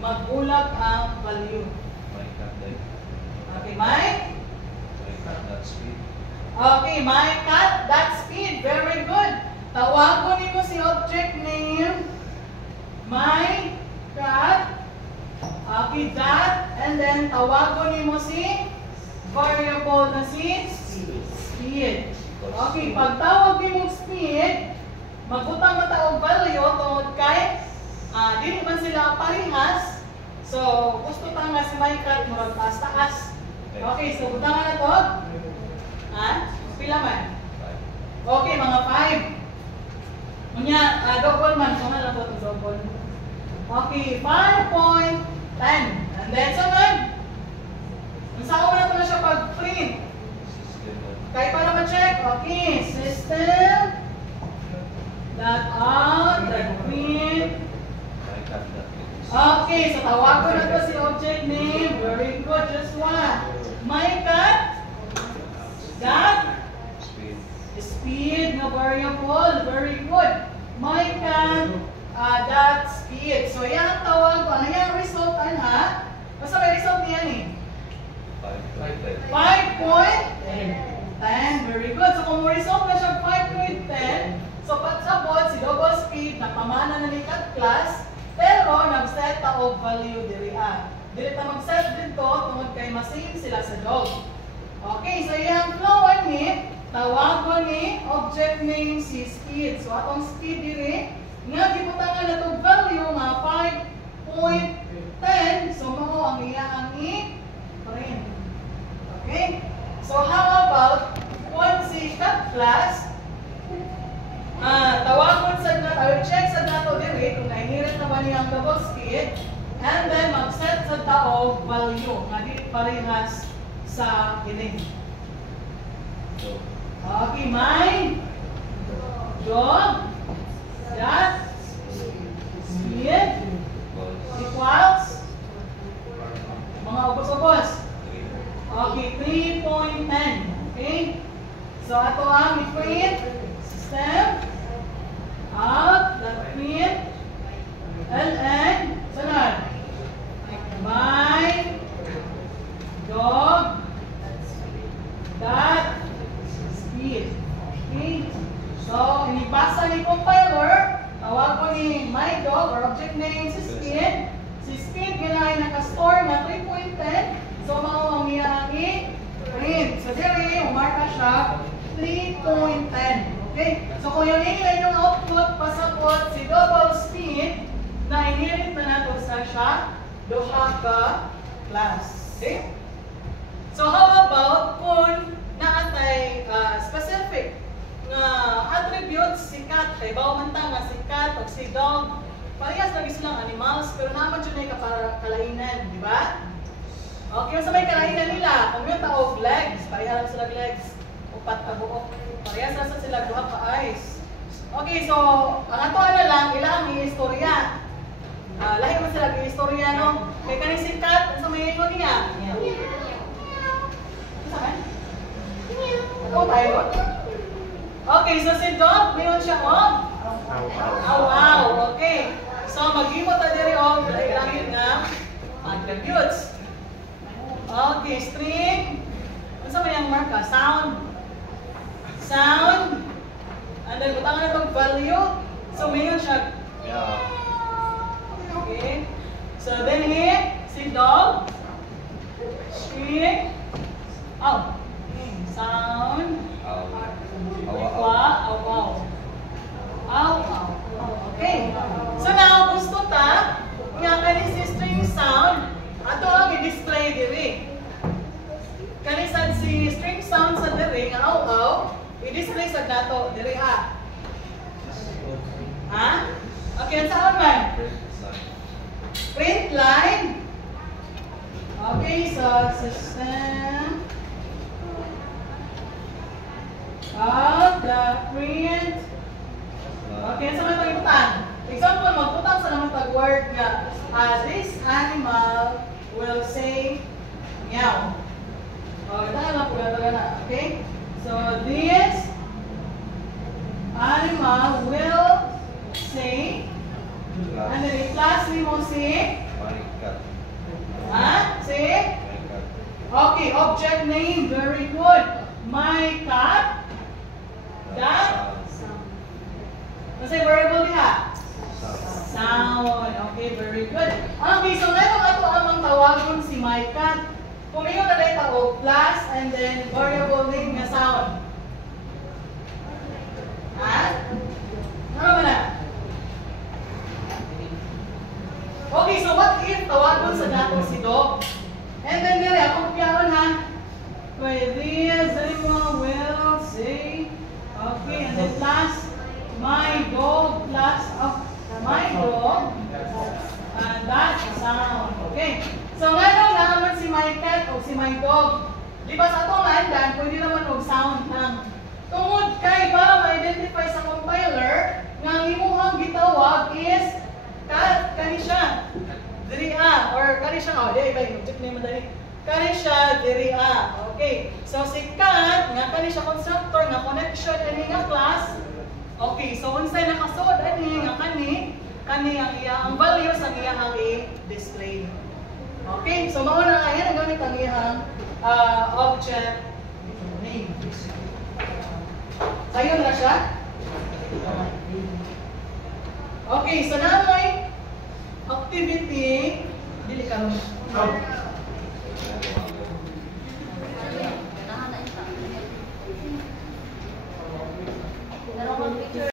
magbulag ang value. Okay, Mike? Okay, Mike, cut that speed. Very good. Tawagon nimo si object name. My cut. Okay, that. And then tawagon nimo si variable na si speed. Okay, pag tawag nimo speed, magbutang na taog value tungod kay dili man sila parehas. So, gusto ta nga si my cut murag taas-taas. Okay, so butangan na to. Pila man? Okay, mga 5. Unya, double man. So, lang po ito, double. Okay, 5.10. And then, sunod. Saan na ito na siya pag-print? Kaya para ma-check. Okay, system that out, that print. Okay, so tawag ko na ito si object name. Very good, just one. My cut. That speed na variable. Very good. My cut. That speed. So, yan ang tawag ko. Ano yung result? Basta may result niyan eh. 5.10. Very good. So, kung may result na siya 5.10, so, pagsabot, si double speed, napamana na ni cut class, pero nag-set ta og value diri Dili ta mag-set dito tungod kay masave sila sa dog. Okay, so yung flow ni tawagon ni object name si speed. So atong speed diri nga gibutangan natong value nga 5.10. So mao ang iyang i-print. Okay? So how about kung si cut class tawagon sa nato, I will check sa nato diri kung nahihirit na ba niya ang double speed, and then mag-set sa taog value nga di parehas sa ining. Okay, my dog that speed equals mga ubos-ubos. Okay, 3.10. Okay? So ato ang i-print system out the print and sunod. My dog that speed. Okay? So, inipasa ni compiler, tawag ko ni my dog or object name si speed. Si speed ganahin naka-store na 3.10. So, mao ang iyang i-print. So, diri, umarka siya 3.10. Okay? So, kung yung inyong output, pasapot si double speed, na inherit na nato sa siya, duha ka class. Okay? So, how about kung naatay specific nga attributes si cat, kay bawa man ta nga si cat o si dog, parehas lagi silang animals, pero naman dyan ay kalainan, di ba? Okay, sa may kalainan nila, kung yung taog legs, pareha lang sila legs, upat ka buok, parehas lang sila duha ka eyes. Okay, so, ang ato na lang, ilang i-istorya. Lahi mo sila i-istorya, no? Kaya kaning si cat, sa may ingon niya. Saan? Ito tayo. Okay, so si dog, mayroon siya o? Wow, okay. So, mag-imot na diri o, ilangin nga attributes. Okay, string. Ano sa may ang marka? Sound. Sound. And then, butangan na itong value. So, mayroon siya. Okay. So, then here, si dog. String. Oh. Okay. Sound. Okay. So now, gusto ta, nga kanin si string sound, ato ang i-display diri. Kanisan si string sound sa diri, nga aw-aw, i-display sa dato diri ha. Ha? Okay, saan man? Print line. Okay, so system of the print. Okay, sa mga tagibutan. Example, magputang sa naman tag-word nga, this animal will say meow. Okay, tayo lang po na. Okay? So, this animal will say i-plus nimo si My cat. si My cat. okay, object name, very good. My cat. Cat. Kasi variable diha. Sound. Okay, very good. Okay, so ngayon ato amang tawagon si my cat. Kung iyo na dahil tao, plus and then variable name nga sound. Ha? Ano ba na? Okay, so what if tawagon sa dato si dog? And then dire, ako kopyaon ha. Wait, this animal will say, okay, and then plus my dog plus my dog and that sound. Okay. So ngayon naman si my cat o si my dog. Di ba sa atong andan, pwede naman og sound ng tungod kay para ma-identify sa compiler nga ang imuhang gitawag is cat kani siya. Diri or kani siya di ba yung object name dali. Kani siya diri Okay. So si cat nga kani siya constructor nga connection ani nga class. Okay, so unsay nakasud ani nga kani ang iya ang value sa iya ang i-display. Okay, so mao na ayan ang gamit ang iyang object name. Sayo na siya. Okay, so namoy activity dili karon.